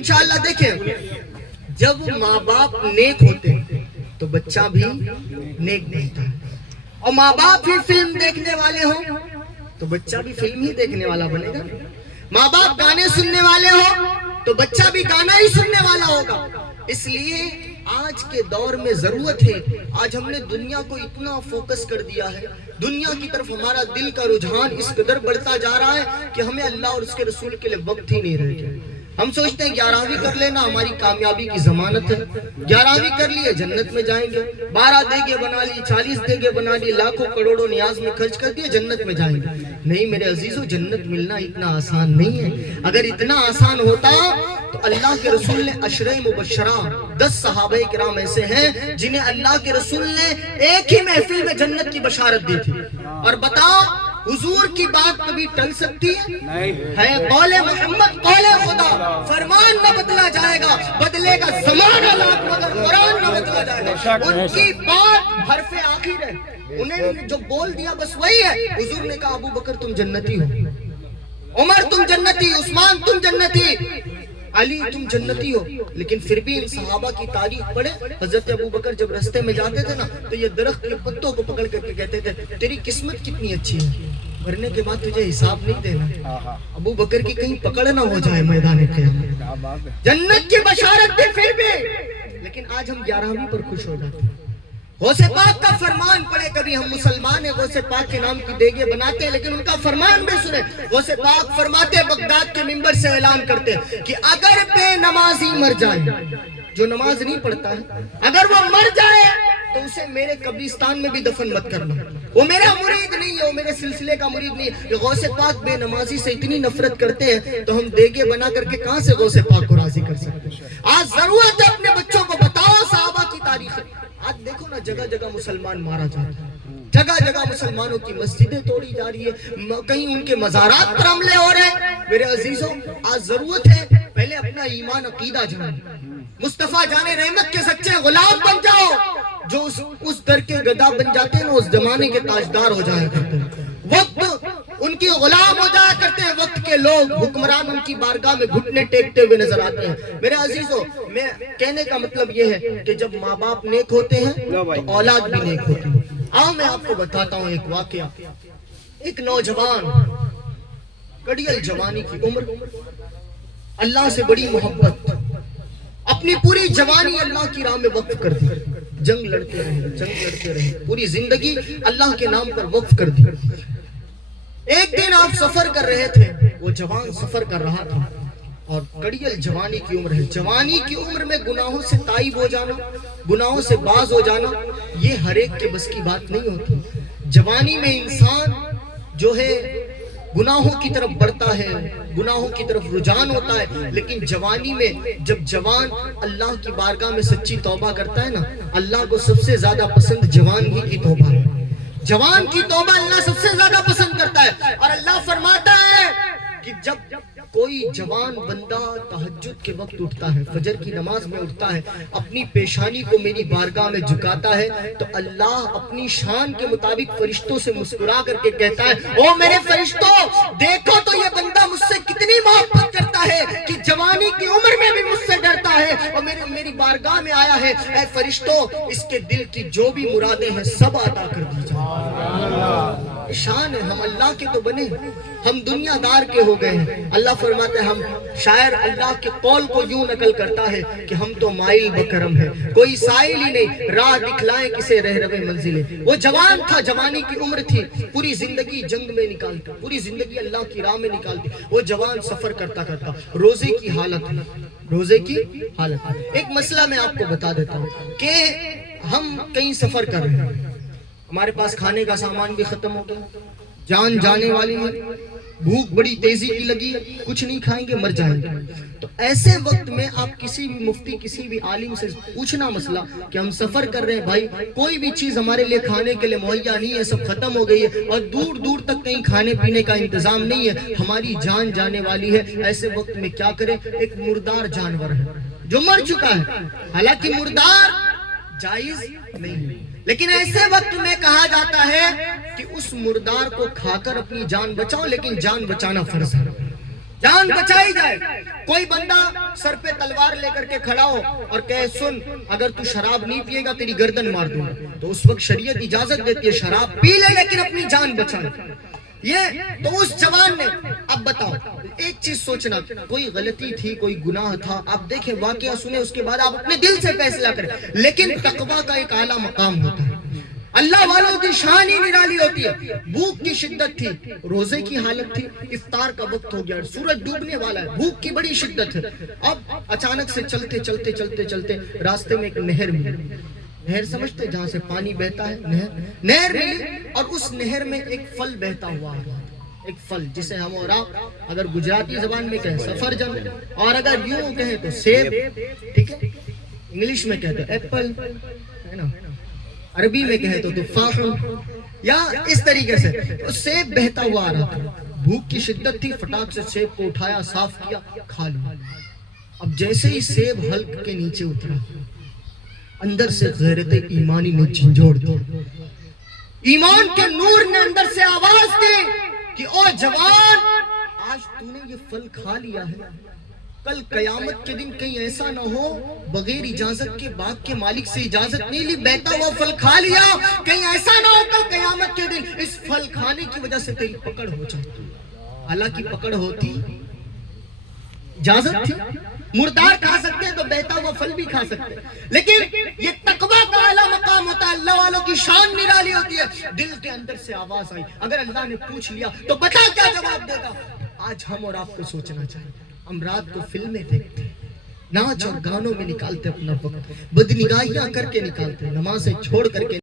انشاءاللہ دیکھیں جب ماں باپ نیک ہوتے تو بچہ بھی نیک بنتا ہے، اور ماں باپ بھی فلم دیکھنے والے ہوں تو بچہ بھی فلم ہی دیکھنے والا بنے گا، ماں باپ گانے سننے والے ہوں تو بچہ بھی گانا ہی سننے والا ہوگا۔ اس لیے آج کے دور میں ضرورت ہے، آج ہم نے دنیا کو اتنا فوکس کر دیا ہے، دنیا کی طرف ہمارا دل کا رجحان اس قدر بڑھتا جا رہا ہے کہ ہمیں اللہ اور اس کے رسول کے لیے وقت ہی نہیں رہ گیا۔ ہم سوچتے ہیں 11ویں کر لینا ہماری کامیابی کی ضمانت ہے، 11ویں کر لیے جنت میں جائیں گے، 12 دیگے بنا لی، 40 دیگے بنا لی، لاکھوں کروڑوں نیاز میں خرچ کر دیے، جنت میں جائیں گے۔ نہیں میرے عزیزو، جنت ملنا اتنا آسان نہیں ہے۔ اگر اتنا آسان ہوتا تو اللہ کے رسول نے عشرہ مبشرہ 10 صحابہ کرام ایسے ہیں جنہیں اللہ کے رسول نے ایک ہی محفل میں جنت کی بشارت دی تھی۔ اور بتاؤ حضور کی بات کبھی ٹل سکتی ہے؟ قول محمد قول خدا، فرمان نہ بدلا جائے گا، بدلے گا زمانہ لاکھ مگر قرآن نہ بدلا جائے گا۔ ان کی بات حرف آخر ہے، انہیں جو بول دیا بس وہی ہے۔ حضور نے کہا ابو بکر تم جنتی ہو، عمر تم جنتی، عثمان تم جنتی، علی تم جنتی ہو۔ لیکن پھر بھی ان صحابہ کی تاریخ پڑھے، حضرت ابو بکر جب رستے میں جاتے تھے نا تو یہ درخت کے پتوں کو پکڑ کر کے کہتے تھے تیری قسمت کتنی اچھی ہے، مرنے کے بعد تجھے حساب نہیں دینا۔ ابو بکر کی کہیں پکڑ نہ ہو جائے میدان قیامت۔ جنت کی بشارت تھی پھر بھی، لیکن آج ہم 11ویں پر خوش ہو جاتے ہیں۔ غوث پاک کا فرمان پڑھے، کبھی ہم مسلمان ہیں غوث پاک کے نام کی دیگے بناتے ہیں لیکن ان کا فرمان بھی سنیں۔ غوث پاک فرماتے بغداد کے منبر سے اعلان کرتے کہ اگر بے نمازی مر جائے، جو نماز نہیں پڑھتا ہے، اگر وہ مر جائے تو اسے میرے قبرستان میں بھی دفن مت کرنا، وہ میرا مرید نہیں ہے، وہ میرے سلسلے کا مرید نہیں ہے۔ غوث پاک بے نمازی سے اتنی نفرت کرتے ہیں تو ہم دیگے بنا کر کے کہاں سے غوث پاک کو راضی کر سکتے ہیں؟ آج ضرورت ہے اپنے بچوں کو بتاؤ صحابہ کی تاریخ۔ آج دیکھو نا جگہ جگہ مسلمان مارا جاتا ہے، جگہ جگہ مسلمانوں کی مسجدیں توڑی جا رہی ہے، کہیں ان کے مزارات پر حملے ہو رہے ہیں۔ میرے عزیزوں آج ضرورت ہے پہلے اپنا ایمان عقیدہ جانیں، مصطفیٰ جان رحمت کے سچے غلام بن جاؤ، جو اس در کے گدا بن جاتے ہیں نا اس زمانے کے تاجدار ہو جایا کرتے ہیں، وقت ان کی غلام ہو جایا کرتے ہیں، وقت کے لوگ حکمران ان کی بارگاہ میں گھٹنے ٹیکتے ہوئے نظر آتے ہیں۔ میرے عزیزوں میں کہنے کا مطلب یہ ہے کہ جب ماں باپ نیک ہوتے ہیں تو اولاد بھی نیک ہوتی ہے۔ آؤ میں آپ کو بتاتا ہوں ایک واقعہ۔ ایک نوجوان کڑیل جوانی کی عمر، اللہ سے بڑی محبت، اپنی پوری جوانی اللہ کی راہ میں وقف کر دی، جنگ لڑتے رہے، پوری زندگی اللہ کے نام پر وقف کر دی۔ ایک دن آپ سفر کر رہے تھے، وہ جوان سفر کر رہا تھا اور کڑیل جوانی کی عمر ہے، جوانی کی عمر میں گناہوں سے تائب ہو جانا، گناہوں سے باز ہو جانا یہ ہر ایک کے بس کی بات نہیں ہوتی۔ جوانی میں انسان جو ہے گناہوں کی طرف بڑھتا ہے، گناہوں کی طرف رجحان ہوتا ہے، لیکن جوانی میں جب جوان اللہ کی بارگاہ میں سچی توبہ کرتا ہے نا، اللہ کو سب سے زیادہ پسند جوان ہی کی توبہ ہے، جوان کی توبہ اللہ سب سے زیادہ پسند کرتا ہے۔ اور اللہ فرماتا ہے کہ جب کوئی جوان بندہ تہجد کے وقت اٹھتا ہے، فجر کی نماز میں اٹھتا ہے، اپنی پیشانی کو میری بارگاہ میں جھکاتا ہے تو اللہ اپنی شان کے مطابق فرشتوں سے مسکرا کر کے کہتا ہے او میرے فرشتوں دیکھو تو یہ بندہ مجھ سے کتنی محبت کرتا ہے کہ جوانی کی عمر میں بھی مجھ سے ڈرتا ہے اور میری بارگاہ میں آیا ہے، اے فرشتوں اس کے دل کی جو بھی مرادیں ہیں سب عطا کر دی جائیں۔ شان ہے، ہم اللہ کے تو بنے، ہم دنیا دار کے ہو گئے ہیں۔ اللہ فرماتے ہیں ہم شاعر اللہ کے قول کو یوں نقل کرتا ہے کہ ہم تو مائل بکرم ہیں، کوئی سائل ہی نہیں، راہ دکھلائیں کسے رہ روے منزلیں۔ وہ جوان تھا، جوانی کی عمر تھی، پوری زندگی جنگ میں نکالتی، پوری زندگی اللہ کی راہ میں نکالتی۔ وہ جوان سفر کرتا کرتا روزے کی حالت، روزے کی حالت۔ ایک مسئلہ میں آپ کو بتا دیتا ہوں کہ ہم کہیں سفر کر رہے ہیں، ہمارے پاس کھانے کا سامان بھی ختم ہو گیا، جان جانے والی ہے، بھوک بڑی تیزی کی لگی ہے، کچھ نہیں کھائیں گے مر جائیں گے۔ تو ایسے وقت میں آپ کسی بھی مفتی کسی بھی عالم سے پوچھنا مسئلہ کہ ہم سفر کر رہے ہیں بھائی، کوئی بھی چیز ہمارے لیے کھانے کے لیے مہیا نہیں ہے، سب ختم ہو گئی ہے اور دور دور تک کہیں کھانے پینے کا انتظام نہیں ہے، ہماری جان جانے والی ہے، ایسے وقت میں کیا کریں؟ ایک مردار جانور ہے جو مر چکا ہے، حالانکہ مردار جائز نہیں ہے، لیکن ایسے وقت میں کہا جاتا ہے کہ اس مردار کو کھا کر اپنی جان بچاؤ، لیکن جان بچانا فرض ہے، جان بچائی جائے۔ کوئی بندہ سر پہ تلوار لے کر کے کھڑا ہو اور کہے سن اگر تو شراب نہیں پیے گا تیری گردن مار دوں گا، تو اس وقت شریعت اجازت دیتی ہے شراب پی لے لیکن اپنی جان بچا لے۔ یہ تو اس جوان نے، اب بتاؤ ایک چیز سوچنا، کوئی غلطی تھی، کوئی گناہ تھا، آپ دیکھیں واقعہ سنیں، اس کے بعد آپ اپنے دل سے فیصلہ کریں، لیکن تقویٰ کا ایک اعلیٰ مقام ہوتا ہے۔ اللہ والوں کی شان ہی نرالی ہوتی ہے۔ بھوک کی شدت تھی، روزے کی حالت تھی، افطار کا وقت ہو گیا، سورج ڈوبنے والا ہے، بھوک کی بڑی شدت ہے۔ اب اچانک سے چلتے چلتے چلتے چلتے راستے میں ایک نہر ملی، نہر سمجھتے جہاں سے پانی بہتا ہے، نہر ملی، اور اس نہر میں ایک پھل بہتا ہوا آ رہا تھا، ایک پھل جسے ہم اور آپ اگر گجراتی زبان میں کہیں سفرجن، اور اگر یوں کہیں تو سیب، ٹھیک ہے، انگلش میں کہتے ہیں ایپل، ہے نا، عربی میں کہے تو تفاح، یا اس طریقے سے سیب بہتا ہوا آ رہا تھا۔ بھوک کی شدت تھی، فٹاک سے سیب کو اٹھایا، صاف کیا، کھا لیا۔ اب جیسے ہی سیب حلق کے نیچے اترا، اندر سے غیرت ایمانی نے جھنجھوڑ دی، ایمان کے نور نے اندر سے آواز دی کہ او جوان، آج تو نے یہ پھل کھا لیا ہے، کل قیامت کے دن کہیں ایسا نہ ہو بغیر اجازت کے، باغ کے مالک سے اجازت نہیں لی، بہتا ہوا پھل کھا لیا، کہیں ایسا نہ ہو کل قیامت کے دن اس پھل کھانے کی وجہ سے تیری پکڑ ہو جائے۔ حالانکہ پکڑ ہوتی، اجازت تھی، مردار کھا سکتے ہیں تو بہتا ہوا پھل بھی کھا سکتے ہیں، لیکن یہ تقویٰ کا اعلیٰ مقام ہوتا ہے، اللہ والوں کی شان نرالی ہوتی ہے۔ دل کے اندر سے آواز آئی، اگر اللہ نے پوچھ لیا تو بتا کیا جواب دے گا؟ آج ہم اور آپ کو سوچنا چاہیے۔ ہم رات کو فلمیں دیکھتے ہیں، ناچ اور گانوں میں نکالتے اپنا وقت، بدنگاہیاں کر کے نکالتے، نمازیں چھوڑ کر کے